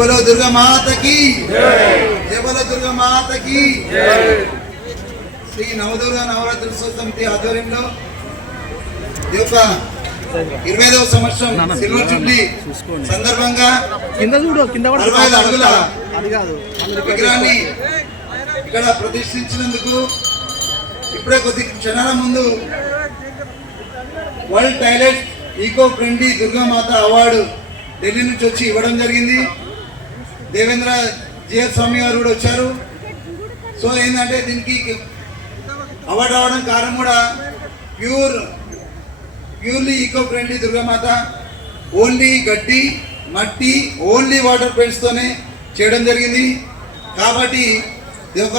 बोलो दुर्गा माता की जय बोलो दुर्गा माता की శ్రీ నవదుర్గ నవరాత్రి ఉత్సవ సమితి ఆధ్వర్యంలో ఈ యొక్క 25వ సంవత్సరం సిల్వర్ జూబ్లీ సందర్భంగా 65 అడుగుల విగ్రహాన్ని ఇక్కడ ప్రతిష్ఠించినందుకు ఇప్పుడే కొద్ది క్షణాల ముందు world toilet eco friendly Durgamata award Delhi నుంచి వచ్చి ఇవ్వడం జరిగింది. దేవేంద్ర జిఎస్ స్వామి గారు కూడా వచ్చారు. సో ఏంటంటే దీనికి అవార్డు రావడం కారణం కూడా purely eco friendly Durgamata, only గడ్డి మట్టి ఓన్లీ వాటర్ పెయింట్స్తోనే చేయడం జరిగింది. కాబట్టి ఇది ఒక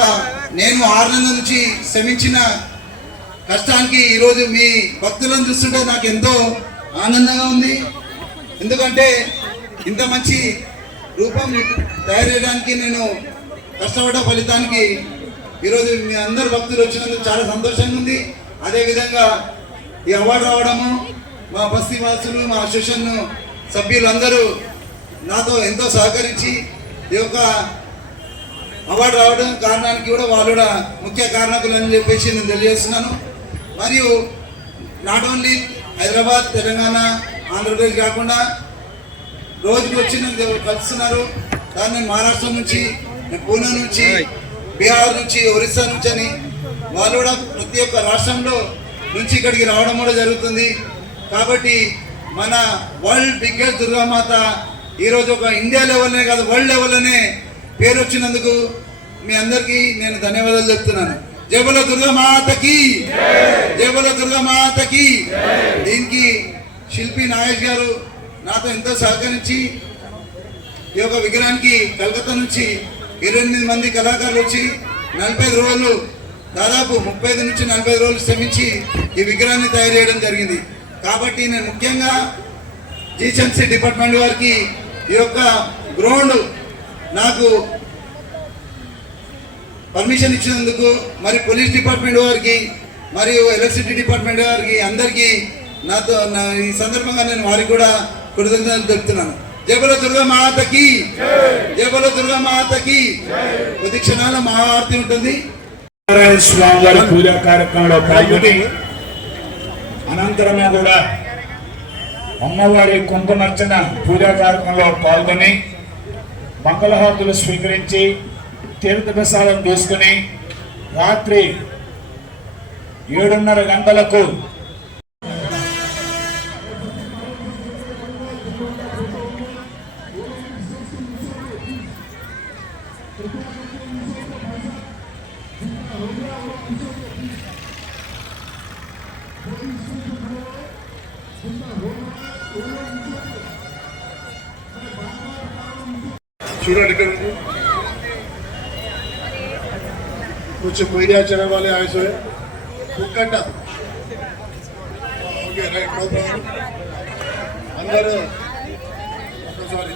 నేను 6 నెలల నుంచి శ్రమించిన కష్టానికి ఈరోజు మీ భక్తులను చూస్తుంటే నాకు ఎంతో ఆనందంగా ఉంది. ఎందుకంటే ఇంత మంచి రూపం తయారు చేయడానికి నేను కష్టపడ్డ ఫలితానికి ఈరోజు మీ అందరు భక్తులు వచ్చినందుకు చాలా సంతోషంగా ఉంది. అదేవిధంగా ఈ అవార్డు రావడము మా బస్తీ వాసులు, మా అసోసియేషన్ సభ్యులందరూ నాతో ఎంతో సహకరించి ఈ యొక్క అవార్డు రావడం కారణానికి కూడా వాళ్ళు కూడా ముఖ్య కారణకులు అని చెప్పేసి నేను తెలియజేస్తున్నాను. మరియు నాట్ ఓన్లీ హైదరాబాద్, తెలంగాణ, ఆంధ్రప్రదేశ్ కాకుండా రోజుకి వచ్చి నాకు కలుస్తున్నారు. దాన్ని మహారాష్ట్ర నుంచి, పూణే నుంచి, బీహార్ నుంచి, ఒరిస్సా నుంచి అని వాళ్ళు కూడా ప్రతి ఒక్క రాష్ట్రంలో నుంచి ఇక్కడికి రావడం కూడా జరుగుతుంది. కాబట్టి మన వరల్డ్ బిగ్గెస్ట్ దుర్గామాత ఈరోజు ఒక ఇండియా లెవెల్నే కాదు వరల్డ్ లెవెల్లోనే పేరు వచ్చినందుకు మీ అందరికీ నేను ధన్యవాదాలు చెప్తున్నాను. జై బోలో దుర్గామాతకి, జై బోలో దుర్గామాతకి. దీనికి శిల్పి నాగేష్ గారు నాతో ఎంతో సహకరించి ఈ యొక్క విగ్రహానికి కలకత్తా నుంచి 28 మంది కళాకారులు వచ్చి 45 రోజులు, దాదాపు 35 నుంచి 45 రోజులు శ్రమించి ఈ విగ్రహాన్ని తయారు చేయడం జరిగింది. కాబట్టి నేను ముఖ్యంగా జిహెచ్ఎంసీ డిపార్ట్మెంట్ వారికి ఈ యొక్క గ్రౌండ్ నాకు పర్మిషన్ ఇచ్చినందుకు, మరి పోలీస్ డిపార్ట్మెంట్ వారికి మరియు ఎలక్ట్రిసిటీ డిపార్ట్మెంట్ వారికి అందరికీ నాతో ఈ సందర్భంగా నేను వారికి కూడా కృతజ్ఞతలు తెలుపుతున్నాను. జై బోలో దుర్గా మాతకి, జై బోలో దుర్గా మాతకి. కొద్ది క్షణాల మహాఆరతి ఉంటుంది. స్వామివారి పూజా కార్యక్రమంలో పాల్గొని అనంతరమే కూడా అమ్మవారి కుంకుమర్చన పూజా కార్యక్రమంలో పాల్గొని మంగళహారతులు స్వీకరించి తీర్థ ప్రసాదం తీసుకుని రాత్రి 7:30 గంటలకు చూడండి ఇక్కడ कुछ मीडिया चैनल वाले आए so okay right no problem अंदर सॉरी